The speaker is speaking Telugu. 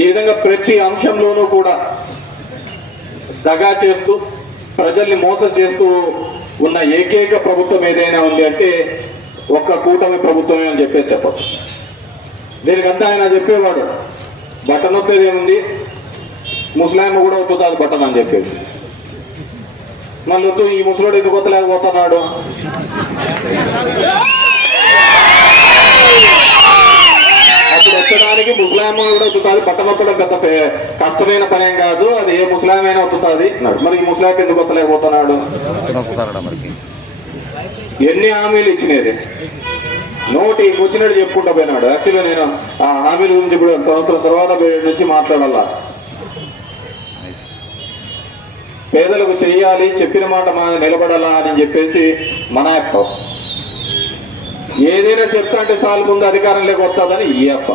ఈ విధంగా ప్రతి అంశంలోనూ కూడా దగా చేస్తూ ప్రజల్ని మోసం చేస్తూ ఉన్న ఏకైక ప్రభుత్వం ఏదైనా ఉంది అంటే ఒక్క కూటమి ప్రభుత్వమే అని చెప్పేసి చెప్పచ్చు. దీనికంతా ఆయన చెప్పేవాడు బటన్ నొప్పేది ఏముంది, ముస్లాం కూడా ఒత్తుతుంది బటన్ అని చెప్పేసి. మళ్ళీ వద్దు ఈ ముసలోడు ఎందుకు ఒత్తలేకపోతున్నాడు, అప్పుడు వచ్చడానికి ముస్లాం కూడా ఒత్తుతుంది, బట్టన్ నొక్కడం పెద్ద కష్టమైన పనేం కాదు, అది ఏ ముస్లాం అయినా ఒత్తుతుంది. మరి ఈ ముస్లాం ఎందుకు ఒత్తలేకపోతున్నాడు? ఎన్ని హామీలు ఇచ్చినది, నోటి వచ్చినట్టు చెప్పుకుంటా పోయినాడు. యాక్చువల్గా నేను ఆ హామీల గురించి ఇప్పుడు సంవత్సరం తర్వాత నుంచి మాట్లాడాలా. పేదలకు చెయ్యాలి, చెప్పిన మాట నిలబడాలా అని చెప్పేసి మన అప్ప ఏదైనా చెప్తా అంటే సాల్ ముందు అధికారంలోకి వచ్చాదని ఈ అప్ప